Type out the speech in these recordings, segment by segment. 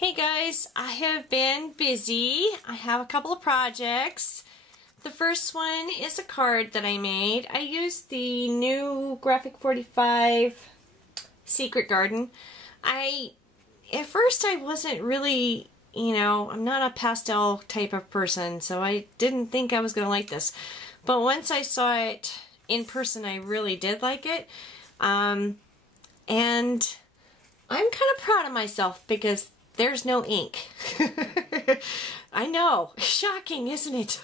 Hey guys, I have been busy. I have a couple of projects. The first one is a card that I made. I used the new G45 Secret garden. At first I wasn't really, I'm not a pastel type of person, so I didn't think I was going to like this. But once I saw it in person, I really did like it. And I'm kind of proud of myself because there's no ink. I know, shocking, isn't it?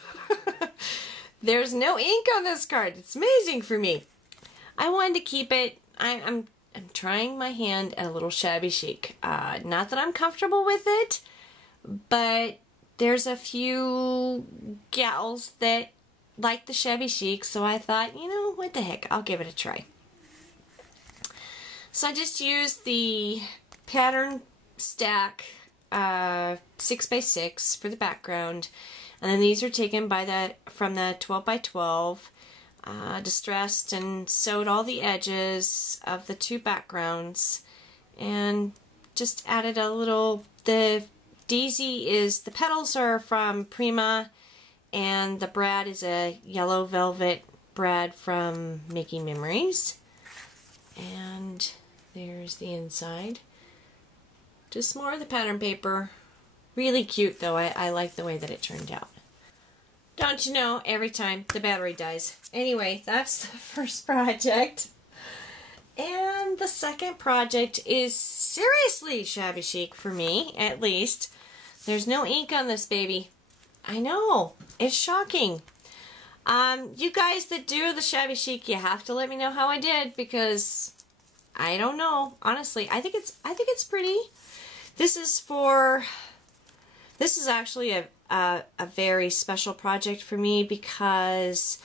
There's no ink on this card. It's amazing for me. I wanted to keep it. I'm trying my hand at a little Shabby Chic. Not that I'm comfortable with it, but there's a few gals that like the Shabby Chic, so I thought, what the heck, I'll give it a try. So I just used the pattern stack 6x6 for the background, and then these are taken from the 12x12, distressed and sewed all the edges of the two backgrounds, and just added a little. The petals are from Prima, and the brad is a yellow velvet brad from Making Memories. And there's the inside. Just more of the pattern paper. Really cute though. I like the way that it turned out. Don't you know, every time the battery dies. Anyway, that's the first project. And the second project is seriously Shabby Chic for me, at least. There's no ink on this baby. I know, it's shocking. You guys that do the Shabby Chic, you have to let me know how I did, because I don't know. Honestly, I think it's pretty. This is actually a very special project for me, because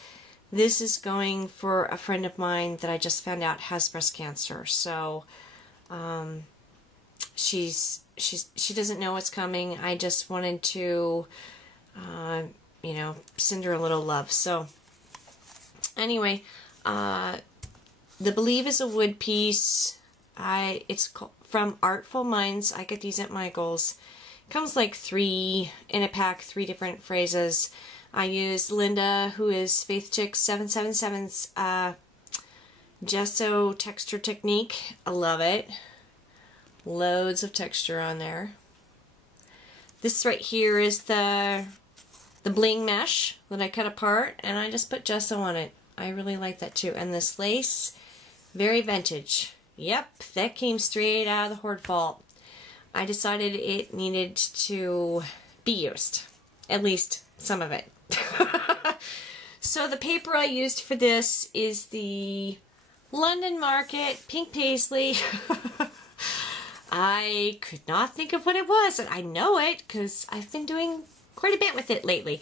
this is going for a friend of mine that I just found out has breast cancer. So she doesn't know what's coming. I just wanted to send her a little love. So anyway, the Believe is a wood piece. It's from Artful Minds. I get these at Michael's. Comes like 3 in a pack, 3 different phrases. I used Linda, who is Faith Chick 777's gesso texture technique. I love it. Loads of texture on there. This right here is the bling mesh that I cut apart, and I just put gesso on it. I really like that too. And this lace, very vintage. Yep, that came straight out of the hoard vault. I decided it needed to be used. At least some of it. So the paper I used for this is the London Market Pink Paislee. I could not think of what it was, and I know it because I've been doing quite a bit with it lately.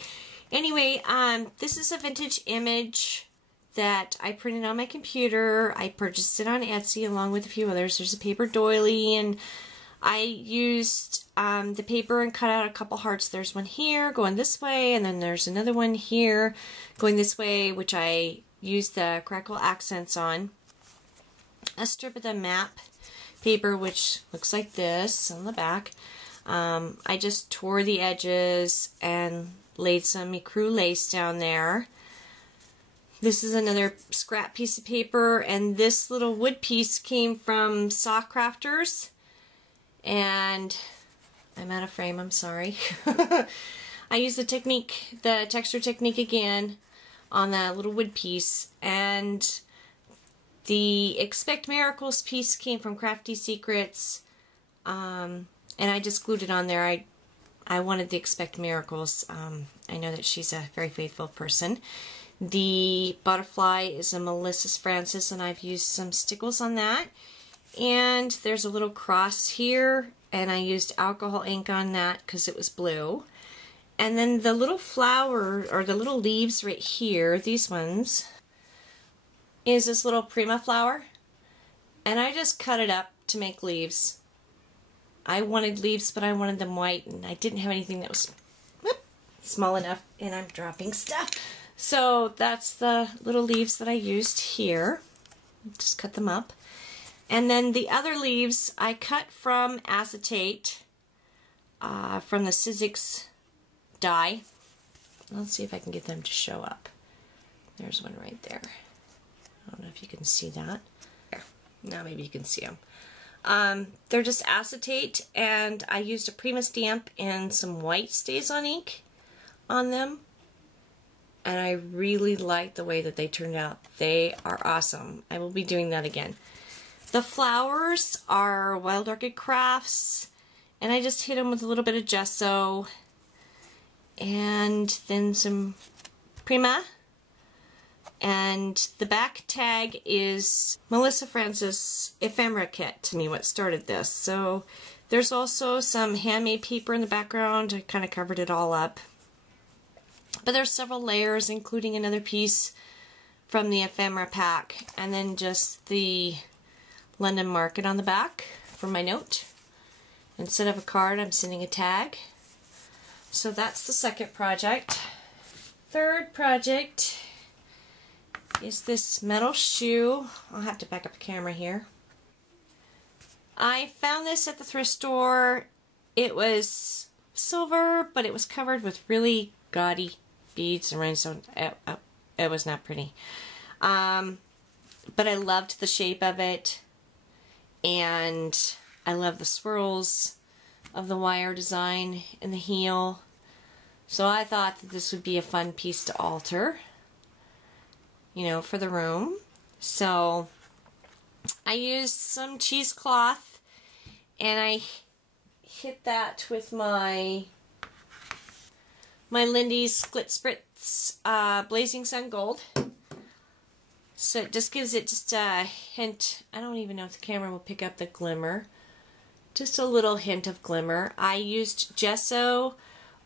Anyway, this is a vintage image that I printed on my computer. I purchased it on Etsy along with a few others. There's a paper doily, and I used the paper and cut out a couple hearts. There's one here going this way, and then there's another one here going this way, which I used the crackle accents on. A strip of the map paper, which looks like this on the back. I just tore the edges and laid some ecru lace down there. This is another scrap piece of paper, and this little wood piece came from Sock Crafters. And I'm out of frame, I'm sorry. I used the texture technique again on that little wood piece, and the Expect Miracles piece came from Crafty Secrets, and I just glued it on there. I wanted the Expect Miracles. I know that she's a very faithful person. The butterfly is a Melissa Francis, and I've used some stickles on that. And there's a little cross here, and I used alcohol ink on that because it was blue. And then the little flower, or the little leaves right here, these ones, is this little Prima flower. And I just cut it up to make leaves. I wanted leaves, but I wanted them white, and I didn't have anything that was small enough, and I'm dropping stuff. So that's the little leaves that I used here. Just cut them up. And then the other leaves I cut from acetate from the Sizzix die. Let's see if I can get them to show up. There's one right there. I don't know if you can see that. There. Now maybe you can see them. They're just acetate, and I used a Prima stamp and some white StazOn ink on them. And I really like the way that they turned out. They are awesome. I will be doing that again. The flowers are Wild Orchid Crafts, and I just hit them with a little bit of gesso and then some Prima. And the back tag is Melissa Francis ephemera kit, to me, what started this. So there's also some handmade paper in the background. I kind of covered it all up. But there's several layers, including another piece from the ephemera pack, and then just the London Market on the back for my note. Instead of a card, I'm sending a tag. So that's the second project. Third project is this metal shoe. I'll have to back up the camera here. I found this at the thrift store. It was silver, but it was covered with really gaudy beads and rhinestones. It was not pretty. But I loved the shape of it, and I love the swirls of the wire design in the heel. So I thought that this would be a fun piece to alter, you know, for the room. So I used some cheesecloth, and I hit that with my Lindy's Split Spritz Blazing Sun Gold. So it just gives it just a hint. I don't even know if the camera will pick up the glimmer. Just a little hint of glimmer. I used gesso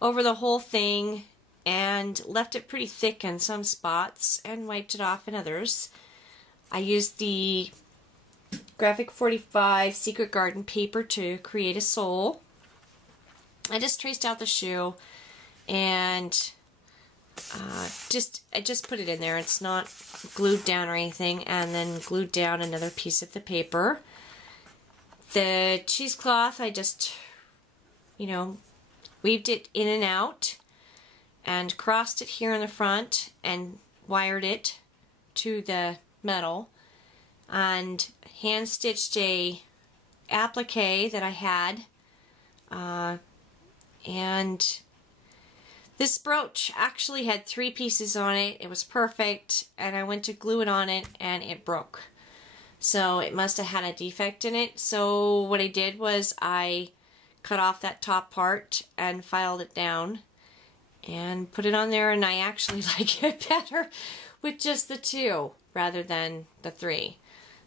over the whole thing and left it pretty thick in some spots and wiped it off in others. I used the G45 Secret Garden paper to create a sole. I just traced out the shoe and I just put it in there. It's not glued down or anything, and then glued down another piece of the paper. The cheesecloth, I just, you know, weaved it in and out and crossed it here in the front and wired it to the metal and hand stitched a applique that I had, and this brooch actually had 3 pieces on it. It was perfect, and I went to glue it on it and it broke. So it must have had a defect in it. So what I did was I cut off that top part and filed it down and put it on there, and I actually like it better with just the 2 rather than the 3.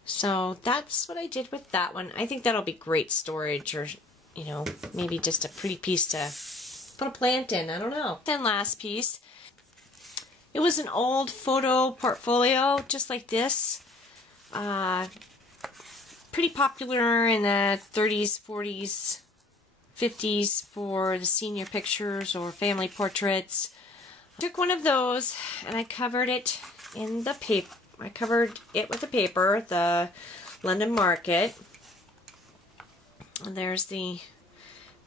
So that's what I did with that one. I think that'll be great storage, or, you know, maybe just a pretty piece to put a plant in. I don't know. Then last piece. It was an old photo portfolio, just like this. Pretty popular in the 30s, 40s, 50s for the senior pictures or family portraits. I took one of those and I covered it in the paper. I covered it with the paper, the London Market. And there's the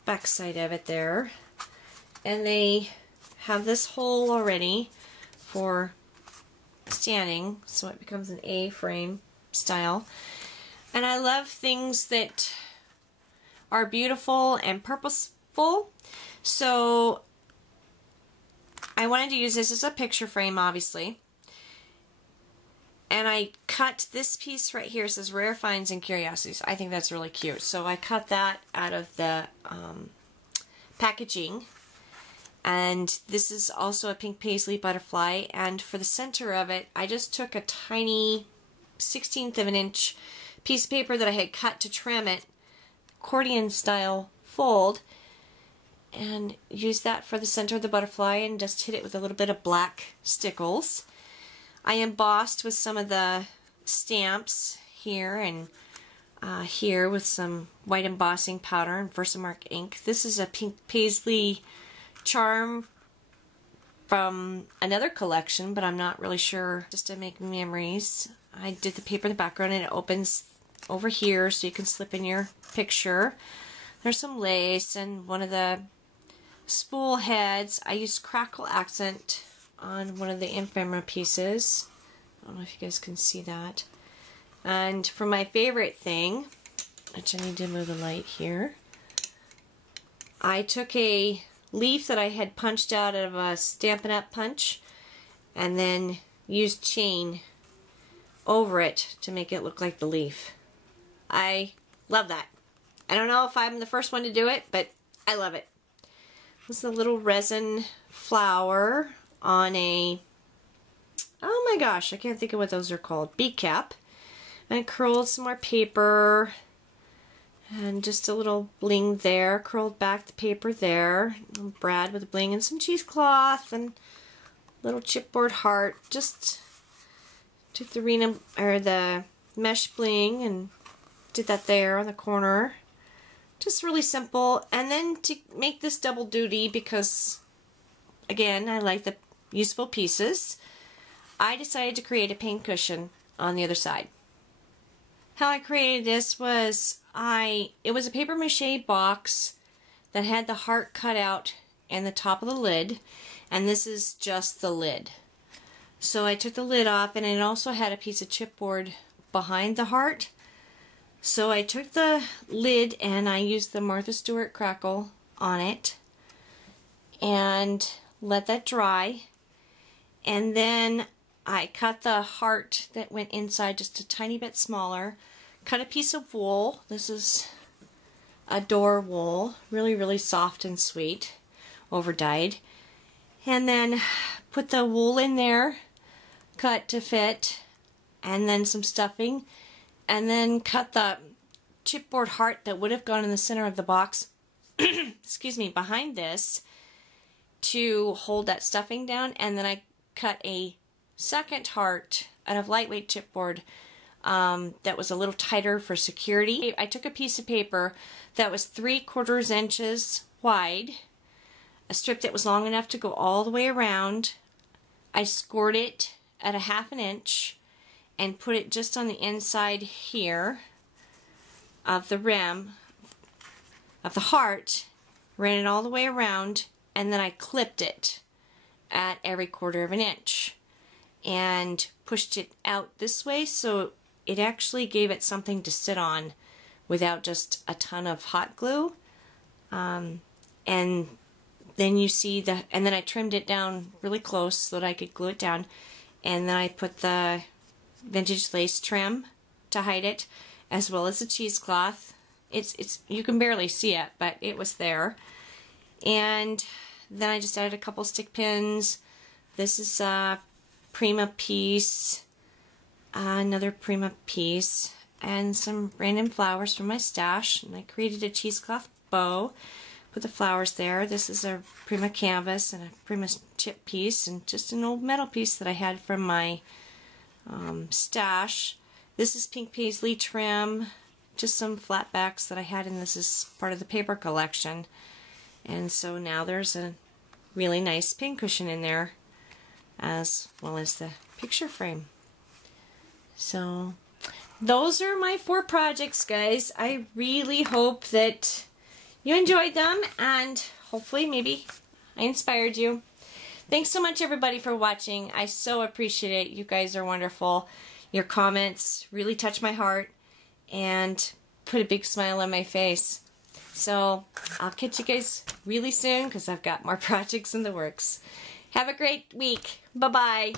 back side of it there. And they have this hole already for standing, so it becomes an A-frame style. And I love things that are beautiful and purposeful, so I wanted to use this as a picture frame, obviously. And I cut this piece right here. It says Rare Finds and Curiosities. I think that's really cute. So I cut that out of the packaging. And this is also a Pink Paislee butterfly. And for the center of it, I just took a tiny 1/16 of an inch piece of paper that I had cut to trim it, accordion style fold, and used that for the center of the butterfly and just hit it with a little bit of black stickles. I embossed with some of the stamps here and here with some white embossing powder and Versamark ink. This is a Pink Paislee charm from another collection, but I'm not really sure, just to make memories. I did the paper in the background, and it opens over here so you can slip in your picture. There's some lace and one of the spool heads. I used crackle accent on one of the ephemera pieces. I don't know if you guys can see that. And for my favorite thing, which I need to move the light here, I took a leaf that I had punched out of a Stampin' Up! Punch and then used chain over it to make it look like the leaf. I love that. I don't know if I'm the first one to do it, but I love it. This is a little resin flower on a, oh my gosh, I can't think of what those are called, bead cap. And I curled some more paper and just a little bling there, curled back the paper there, little brad with a bling and some cheesecloth and little chipboard heart. Just took the mesh bling and did that there on the corner. Just really simple. And then to make this double duty, because again I like the useful pieces, I decided to create a pin cushion on the other side. How I created this was it was a paper mache box that had the heart cut out and the top of the lid, and this is just the lid. So I took the lid off, and it also had a piece of chipboard behind the heart. So I took the lid and I used the Martha Stewart crackle on it and let that dry, and then I cut the heart that went inside just a tiny bit smaller, cut a piece of wool. This is a door wool, really soft and sweet, over dyed, and then put the wool in there, cut to fit, and then some stuffing, and then cut the chipboard heart that would have gone in the center of the box excuse me, behind this to hold that stuffing down, and then I cut a second heart out of lightweight chipboard that was a little tighter for security. I took a piece of paper that was 3/4 inches wide, a strip that was long enough to go all the way around. I scored it at a 1/2 inch and put it just on the inside here of the rim of the heart, ran it all the way around, and then I clipped it at every 1/4 inch and pushed it out this way, so it actually gave it something to sit on without just a ton of hot glue. And then you see and then I trimmed it down really close so that I could glue it down, and then I put the vintage lace trim to hide it, as well as the cheesecloth. It's you can barely see it, but it was there. And then I just added a couple stick pins. This is a Prima piece, another Prima piece, and some random flowers from my stash. And I created a cheesecloth bow, put the flowers there. This is a Prima canvas and a Prima chip piece, and just an old metal piece that I had from my stash. This is Pink Paislee trim, just some flat backs that I had, and this is part of the paper collection. And so now there's a really nice pin cushion in there, as well as the picture frame. So those are my 4 projects, guys. I really hope that you enjoyed them, and hopefully maybe I inspired you. Thanks so much, everybody, for watching. I so appreciate it. You guys are wonderful. Your comments really touch my heart and put a big smile on my face. So I'll catch you guys really soon, because I've got more projects in the works. Have a great week. Bye-bye.